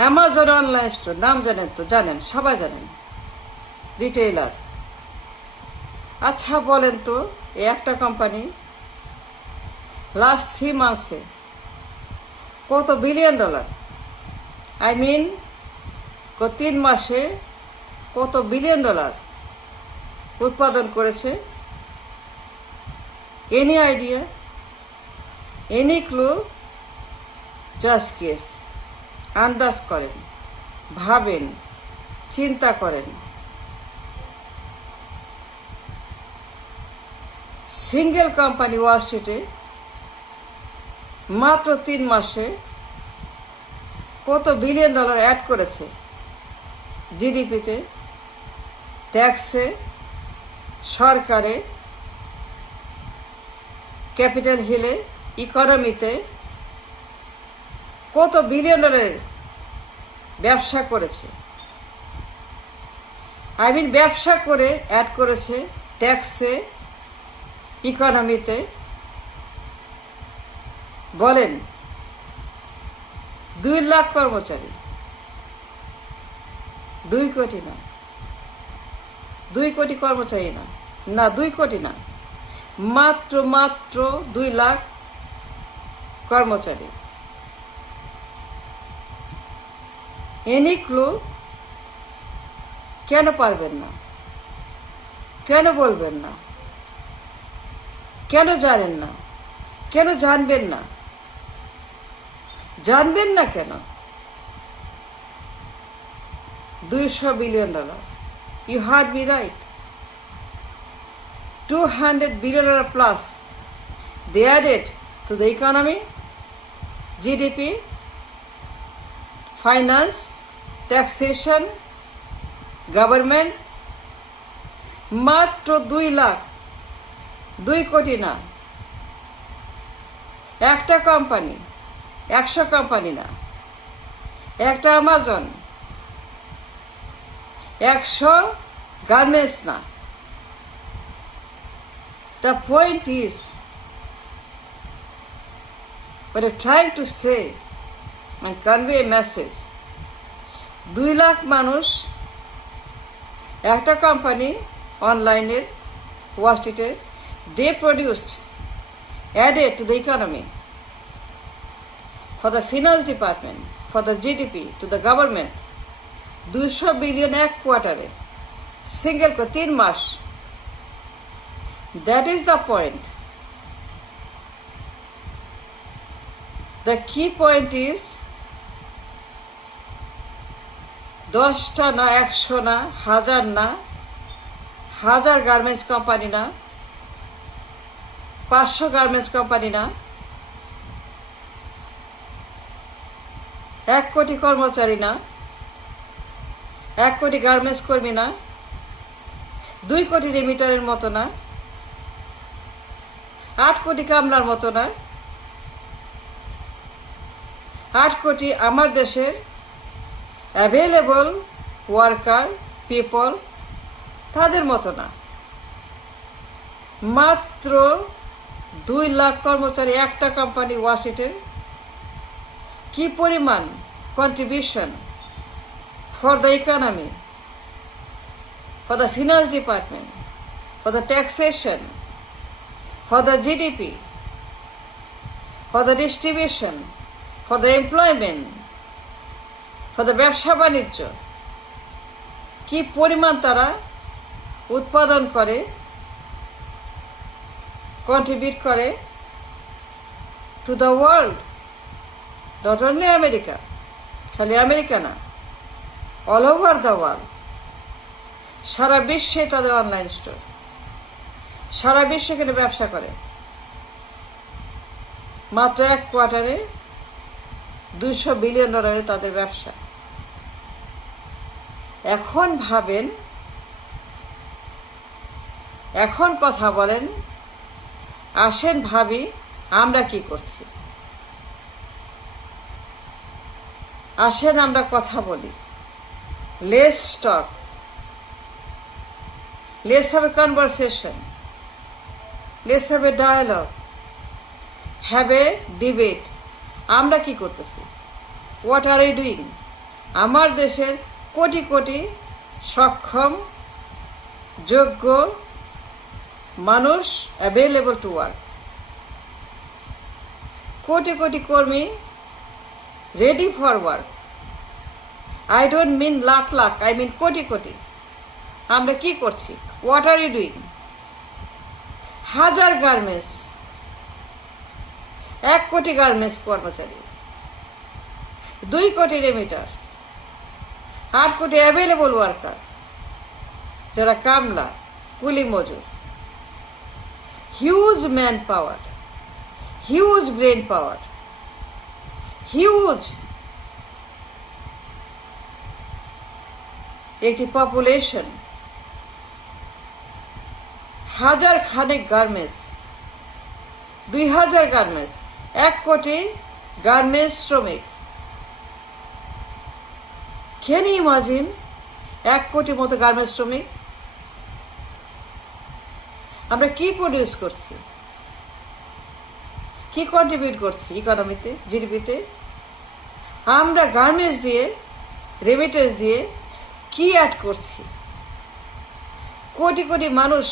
Amazon online store নাম জানেন তো? জানেন, সবাই জানেন, রিটেইলার। আচ্ছা বলেন তো, এই একটা কোম্পানি লাস্ট 3 মাসে কত বিলিয়ন ডলার, আই মিন 3 মাসে কত বিলিয়ন ডলার উৎপাদন করেছে? Any idea? Any clue? Just guess, আন্দাজ করেন, ভাবেন, চিন্তা করেন। সিঙ্গেল কোম্পানি ওয়াল স্ট্রিটে মাত্র 3 মাসে কত বিলিয়ন ডলার অ্যাড করেছে জিডিপিতে, ট্যাক্সে, সরকারে, ক্যাপিটাল হিলে, ইকোনমিতে কত বিলিয়ন ডলারের ব্যবসা করেছে? আই মিন ব্যবসা করে অ্যাড করেছে ট্যাক্সে, ইকোনমিতে। বলেন, 2 লাখ কর্মচারী, 2 কোটি না, 2 কোটি কর্মচারী না, না 2 কোটি না, মাত্র 2 লাখ কর্মচারী। Any clue? কেন পারবেন না? কেন বলবেন না? কেন জানেন না? কেন জানবেন না? জানবেন না কেন? 200 billion dollar. You heard me right, 200 billion dollar plus they added to the economy, GDP, finance, taxation, government. মাত্র 2 লাখ, 2 কোটি না। একটা কোম্পানি, 100 কোম্পানি না, একটা অ্যামাজন, 100 গার্মেন্টস না। The point is, what I'm trying to say and convey a message, 2 লাখ মানুষ, একটা কোম্পানি অনলাইনের, ওয়াল স্ট্রিটের, they produced, added to the economy, for the finance department, for the GDP, to the government, 200 billion এক কোয়ার্টারে, সিঙ্গেল 3 মাস। That is the point. The key point is, 10টা না, 100 না, 1000 না, 1000 গার্মেন্টস কোম্পানি না, 500 গার্মেন্টস কোম্পানি না, 1 কোটি কর্মচারী না, 1 কোটি গার্মেন্টস কর্মী না, 2 কোটি রিমিটারের মতো না, 8 কোটি কামলার মতো না, 8 কোটি আমার দেশের অ্যাভেলেবল ওয়ার্কার পিপল, তাদের মতো না। মাত্র 2 লাখ কর্মচারী একটা কোম্পানি ওয়াল স্ট্রিটের। কি পরিমাণ contribution for the economy, for the finance department, for the taxation, for the GDP, for the distribution, for the employment, for the ব্যবসা বাণিজ্য, কি পরিমাণ তারা উৎপাদন করে, কন্ট্রিবিউট করে to the world, not only America, খালি আমেরিকা না, অল ওভার দ্য ওয়ার্ল্ড। সারা বিশ্বে তাদের অনলাইন স্টোর, সারা বিশ্বে এখানে ব্যবসা করে। মাত্র 1 কোয়ার্টারে 200 বিলিয়ন ডলারে তাদের ব্যবসা। এখন ভাবেন, এখন কথা বলেন, আসেন ভাবি আমরা কি করছি। আসেন আমরা কথা বলি, let's talk, let's have a conversation, let's have a dialogue, have a debate. আমরা কি করতেছি? What are we doing? আমার দেশের কোটি কোটি সক্ষম যোগ্য মানুষ available to work, crore crore কর্মী ready for work. I don't mean lakh lakh, I mean crore crore. আমরা কি করছি? What are you doing? হাজার গার্মেন্টস, 1 কোটি গার্মেন্টস কর্মচারী, 2 কোটি রেমিটার, 8 কোটি অ্যাভেলেবল ওয়ার্কার যারা কামলা, কুলি মজুর। Huge man power, huge brain পাওয়ার, হিউজ একটি পপুলেশন, হাজার খানেক গার্মেন্টস, 2000 গার্মেন্টস, 1 কোটি গার্মেন্টস শ্রমিক। ক্যান ইউ ইমাজিন 1 কোটি মতো গার্মেন্টস শ্রমিক? আমরা কি প্রডিউস করছি, কি কন্ট্রিবিউট করছি ইকোনমিতে, জিডিপিতে? আমরা গার্মেন্টস দিয়ে, রেমিটেন্স দিয়ে কি অ্যাড করছি? কোটি কোটি মানুষ,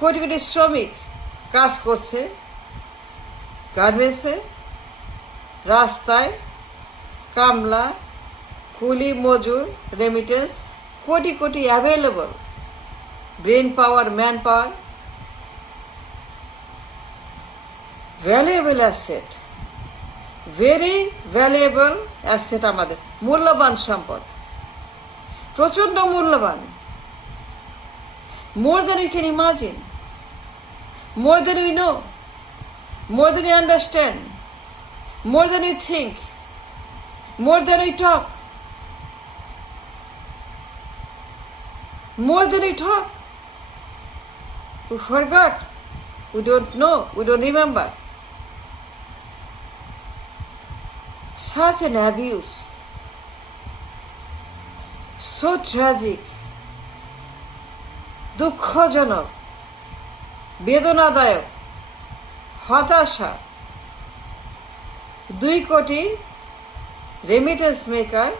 কোটি কোটি শ্রমিক কাজ করছে গার্মেন্টসে, রাস্তায়, কামলা, কুলি মজুর, রেমিটেন্স, কোটি কোটি অ্যাভেলেবল ব্রেন পাওয়ার, man power, valuable asset, very valuable asset, আমাদের মূল্যবান সম্পদ, প্রচন্ড মূল্যবান, more than you can imagine, more than we know, more than we understand, more than we think, more than we talk, more than we talk. We forgot, we don't know, we don't remember. Such an abuse, so tragic, দুঃখজনক, বেদনাদায়ক, হতাশা। 2 কোটি remittance maker,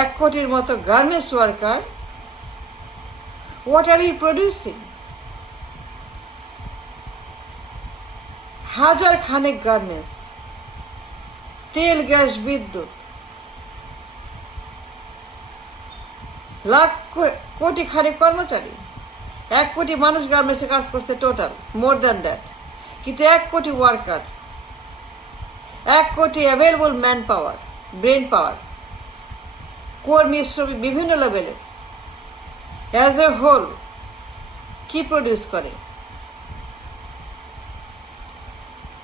1 কোটির মতো garments worker, what are you producing? হাজার খানেক গার্মেন্টস, তেল, গ্যাস, বিদ্যুৎ, লাখ কোটি খানেক কর্মচারী, 1 কোটি মানুষ গার্মেন্টসে কাজ করছে টোটাল, মোর দ্যান দ্যাট। কিন্তু 1 কোটি worker, 1 crore available man power, brain power, কর্মী, শ্রমিক বিভিন্ন লেভেলের, অ্যাজ এ হোল কি প্রডিউস করে?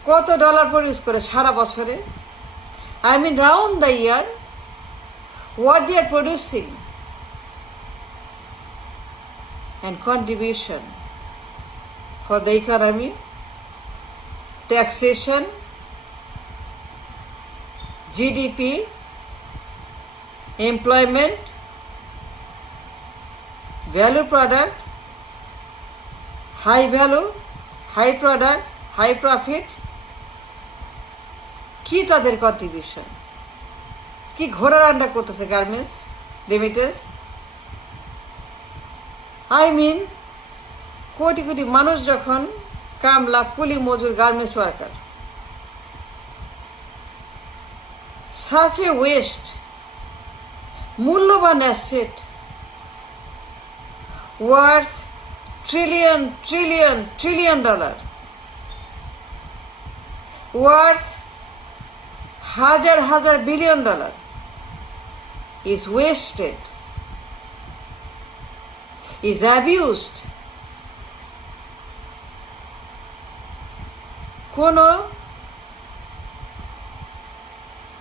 কত ডলার প্রডিউস করে সারা বছরে? I mean round the year, what they are producing and contribution for the economy, taxation, GDP, employment, value product, high value, high product, high profit. কি তাদের কন্ট্রিবিউশন? কি ঘোড়া রান্না করতেছে garments, remittance? I mean crore কোটি মানুষ যখন কামলা, কুলি মজুর, garments worker, such a waste, মূল্যবান asset, worth trillion trillion trillion dollar, worth হাজার হাজার billion dollar, is wasted, is abused. কোনো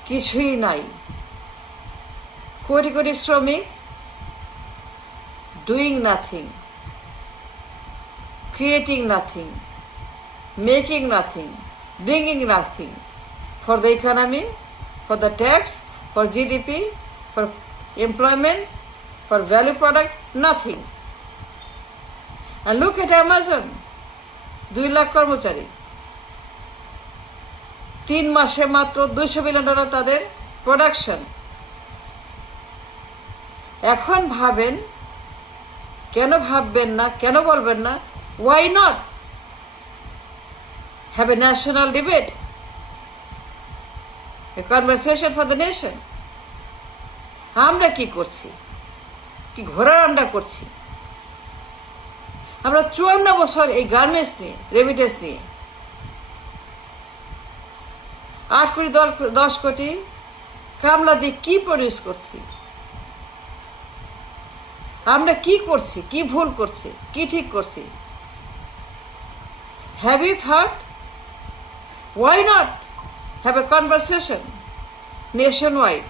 কিছুই নাই। কোটি কোটি শ্রমিক doing nothing, creating nothing, making nothing, bringing nothing for the economy, for the tax, for GDP, for employment, for value product, nothing. And look at Amazon, 2 লাখ কর্মচারী, 3 মাসে মাত্র $200 বিলিয়ন তাদের প্রোডাকশন। এখন ভাবেন, কেন ভাববেন না, কেন বলবেন না, why not have a national debate, a conversation for the nation. আমরা কি করছি? কি ঘোড়ার আন্ডা করছি? আমরা 54 বছর এই গার্মেন্টস নিয়ে, রেমিটেন্স নিয়ে 8 কোটি 10 কোটি কামলা দিয়ে কি প্রডিউস করছি? আমরা কি করছি? কি ভুল করছি? কি ঠিক করছি? Have you thought why not have a conversation nation wide?